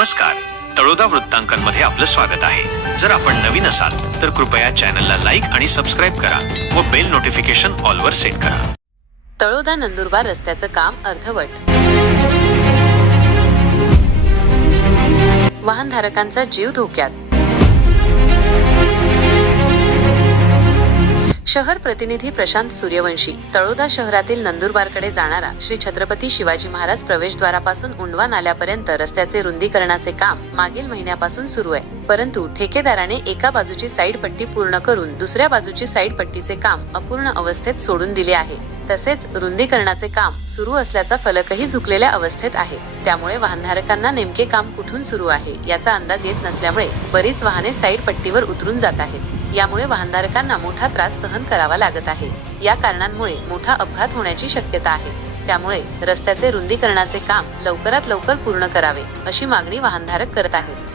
नमस्कार. तळोदा वृत्तांकनमध्ये आपलं स्वागत आहे. जर आपण नवीन असाल तर कृपया चॅनलला लाईक आणि सबस्क्राईब करा व बेल नोटिफिकेशन ऑलवर सेट करा. तळोदा नंदुरबार रस्त्याचं काम अर्धवट. वाहनधारकांचा जीव धोक्यात. शहर प्रतिनिधी प्रशांत सूर्यवंशी तळोदा शहरातील नंदुरबारकडे जाणारा श्री छत्रपती शिवाजी महाराज प्रवेशद्वारापासून उंडवा नाल्यापर्यंत रस्त्याचे रुंदीकरणाचे काम मागील महिन्यापासून सुरू आहे. परंतु ठेकेदाराने एका बाजूची साईड पट्टी पूर्ण करून दुसऱ्या बाजूची साईड पट्टीचे काम अपूर्ण अवस्थेत सोडून दिले आहे. तसेच रुंदीकरणाचे काम सुरू असल्याचा फलकही झुकलेल्या अवस्थेत आहे. त्यामुळे वाहनधारकांना नेमके काम कुठून सुरू आहे याचा अंदाज येत नसल्यामुळे बरीच वाहने साईड पट्टीवर उतरून जात आहेत. यामुळे वाहनधारकांना मोठा त्रास सहन करावा लागत आहे. या कारणांमुळे मोठा अपघात होण्याची शक्यता आहे. त्यामुळे रस्त्याचे रुंदीकरणाचे काम लवकरात लवकर पूर्ण करावे अशी मागणी वाहनधारक करत आहेत.